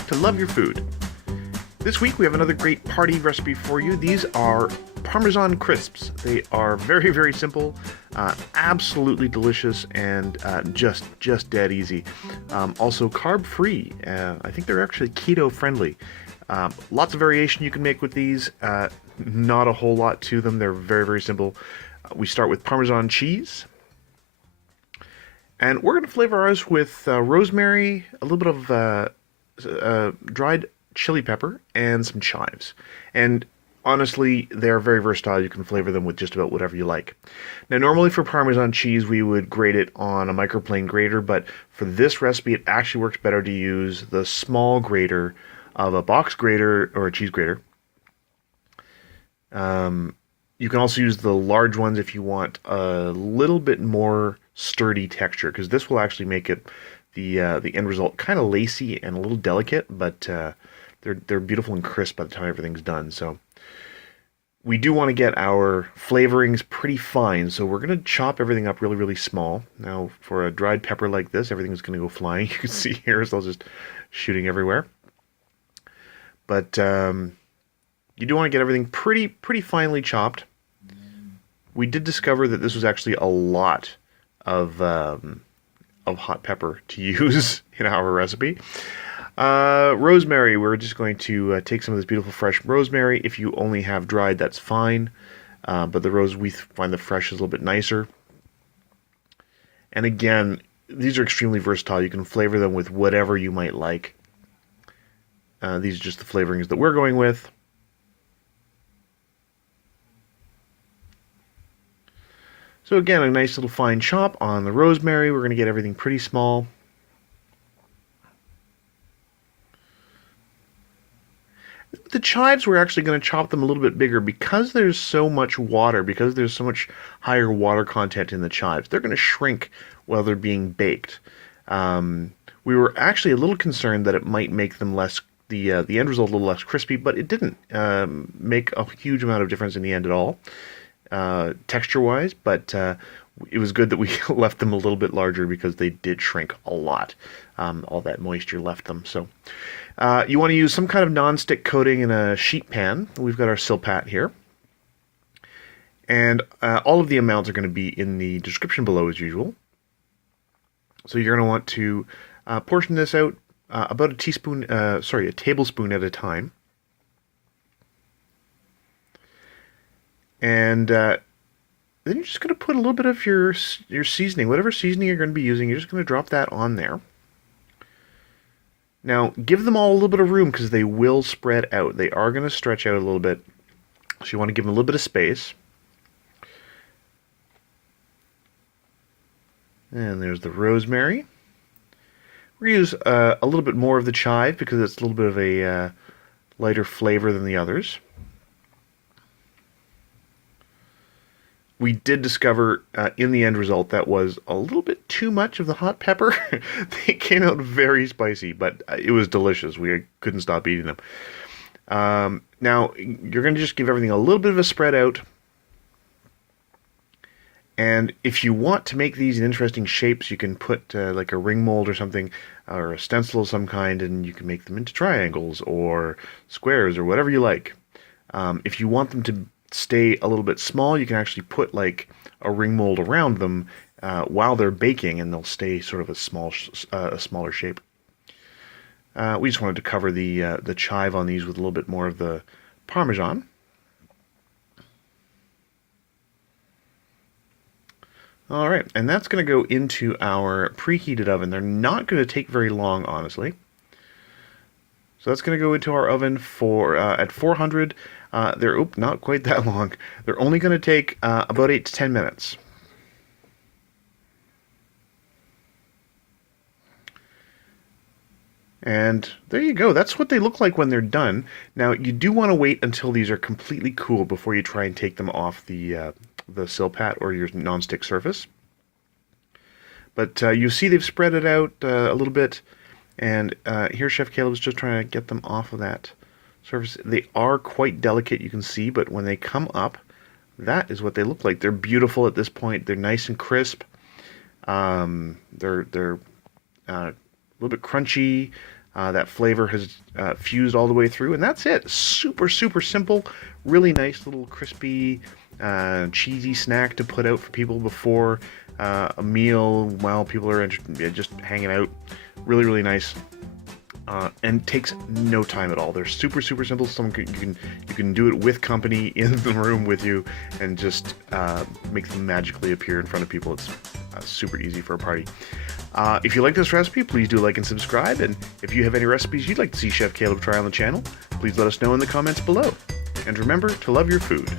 back to Love Your Food. This week we have another great party recipe for you. These are Parmesan crisps. They are very, very simple, absolutely delicious, and just dead easy. Also carb-free. I think they're actually keto-friendly. Lots of variation you can make with these. Not a whole lot to them. They're very, very simple. We start with Parmesan cheese. And we're going to flavor ours with rosemary, a little bit of dried chili pepper, and some chives. And honestly, they're very versatile. You can flavor them with just about whatever you like. Now, normally for Parmesan cheese, we would grate it on a microplane grater, but for this recipe, it actually works better to use the small grater of a box grater or a cheese grater. You can also use the large ones if you want a little bit more sturdy texture, because this will actually make it the end result kind of lacy and a little delicate, but they're beautiful and crisp by the time everything's done. So we do want to get our flavorings pretty fine, so we're going to chop everything up really, really small. Now, for a dried pepper like this, everything's going to go flying. You can see here, it's all just shooting everywhere. But you do want to get everything pretty finely chopped. We did discover that this was actually a lot of hot pepper to use in our recipe. Rosemary, we're just going to take some of this beautiful fresh rosemary. If you only have dried, that's fine. But we find the fresh is a little bit nicer. And again, these are extremely versatile. You can flavor them with whatever you might like. These are just the flavorings that we're going with. So again, a nice little fine chop on the rosemary. We're going to get everything pretty small. The chives, we're actually going to chop them a little bit bigger because there's so much water, because there's so much higher water content in the chives. They're going to shrink while they're being baked. We were actually a little concerned that it might make them less, the end result a little less crispy, but it didn't make a huge amount of difference in the end at all. Texture-wise, but it was good that we left them a little bit larger because they did shrink a lot. All that moisture left them. So you want to use some kind of non-stick coating in a sheet pan. We've got our Silpat here. And all of the amounts are going to be in the description below as usual. So you're going to want to portion this out about a tablespoon at a time. And then you're just going to put a little bit of your seasoning, whatever seasoning you're going to be using, you're just going to drop that on there. Now, give them all a little bit of room because they will spread out. They are going to stretch out a little bit, so you want to give them a little bit of space. And there's the rosemary. We're going to use a little bit more of the chive because it's a little bit of a lighter flavor than the others. We did discover in the end result that was a little bit too much of the hot pepper. They came out very spicy, but it was delicious. We couldn't stop eating them. Now, you're going to just give everything a little bit of a spread out. And if you want to make these in interesting shapes, you can put like a ring mold or something, or a stencil of some kind, and you can make them into triangles or squares or whatever you like. If you want them to stay a little bit small, you can actually put like a ring mold around them while they're baking, and they'll stay sort of a smaller shape. We just wanted to cover the chive on these with a little bit more of the Parmesan. All right, and that's going to go into our preheated oven. They're not going to take very long, honestly. So that's going to go into our oven for at 400. They're not quite that long. They're only going to take about 8 to 10 minutes. And there you go. That's what they look like when they're done. Now, you do want to wait until these are completely cool before you try and take them off the Silpat or your non-stick surface. But you see they've spread it out a little bit. And here Chef Caleb's just trying to get them off of that surface. They are quite delicate, you can see, but when they come up, that is what they look like. They're beautiful at this point. They're nice and crisp. They're a little bit crunchy. That flavor has fused all the way through, and that's it. Super, super simple. Really nice little crispy, cheesy snack to put out for people before a meal while people are just hanging out. Really, really nice. And takes no time at all. They're super, super simple. You can do it with company in the room with you, and just make them magically appear in front of people. It's super easy for a party. If you like this recipe, please do like and subscribe. And if you have any recipes you'd like to see Chef Caleb try on the channel, please let us know in the comments below. And remember to love your food.